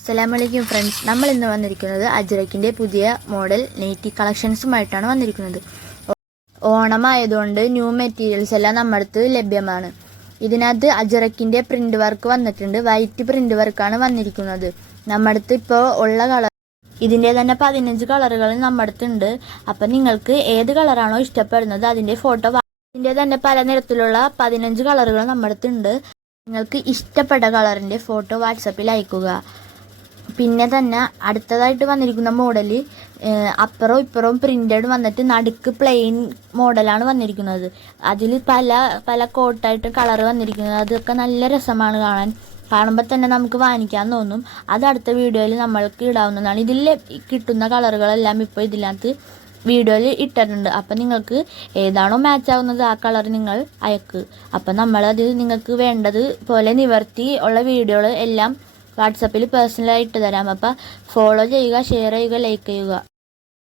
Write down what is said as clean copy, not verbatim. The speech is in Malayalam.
അസ്സലാമലൈക്കും ഫ്രണ്ട്സ്, നമ്മൾ ഇന്ന് വന്നിരിക്കുന്നത് അജ്രക്കിൻ്റെ പുതിയ മോഡൽ നൈറ്റി കളക്ഷൻസുമായിട്ടാണ് വന്നിരിക്കുന്നത്. ഓണമായതുകൊണ്ട് ന്യൂ മെറ്റീരിയൽസ് എല്ലാം നമ്മുടെ അടുത്ത് ലഭ്യമാണ്. ഇതിനകത്ത് അജ്രക്കിൻ്റെ പ്രിൻ്റ് വർക്ക് വന്നിട്ടുണ്ട്. വൈറ്റ് പ്രിൻ്റ് വർക്കാണ് വന്നിരിക്കുന്നത്. നമ്മുടെ അടുത്ത് ഇപ്പോൾ ഉള്ള കളർ ഇതിൻ്റെ തന്നെ 15 കളറുകൾ നമ്മുടെ അടുത്തുണ്ട്. അപ്പം നിങ്ങൾക്ക് ഏത് കളറാണോ ഇഷ്ടപ്പെടുന്നത് അതിൻ്റെ ഫോട്ടോ ഇതിൻ്റെ തന്നെ പല നിറത്തിലുള്ള 15 കളറുകൾ നമ്മുടെ അടുത്തുണ്ട്. നിങ്ങൾക്ക് ഇഷ്ടപ്പെട്ട കളറിൻ്റെ ഫോട്ടോ വാട്സപ്പിൽ അയക്കുക. പിന്നെ തന്നെ അടുത്തതായിട്ട് വന്നിരിക്കുന്ന മോഡൽ അപ്പുറവും ഇപ്പുറവും പ്രിൻ്റഡ് വന്നിട്ട് നടുക്ക് പ്ലെയിൻ മോഡലാണ് വന്നിരിക്കുന്നത്. അതിൽ പല പല കോട്ടായിട്ട് കളർ വന്നിരിക്കുന്നത്. അതൊക്കെ നല്ല രസമാണ് കാണുമ്പോൾ തന്നെ നമുക്ക് വാങ്ങിക്കാൻ തോന്നും. അത് അടുത്ത വീഡിയോയിൽ നമ്മൾക്ക് ഇടാവുന്നതാണ്. ഇതിൽ കിട്ടുന്ന കളറുകളെല്ലാം ഇപ്പോൾ ഇതിനകത്ത് വീഡിയോയിൽ ഇട്ടിട്ടുണ്ട്. അപ്പം നിങ്ങൾക്ക് ഏതാണോ മാച്ച് ആവുന്നത് ആ കളർ നിങ്ങൾ അയക്ക്. അപ്പം നമ്മളത് നിങ്ങൾക്ക് വേണ്ടത് പോലെ നിവർത്തി ഉള്ള വീഡിയോകൾ എല്ലാം വാട്സപ്പിൽ പേഴ്സണലായിട്ട് തരാം. അപ്പം ഫോളോ ചെയ്യുക, ഷെയർ ചെയ്യുക, ലൈക്ക് ചെയ്യുക.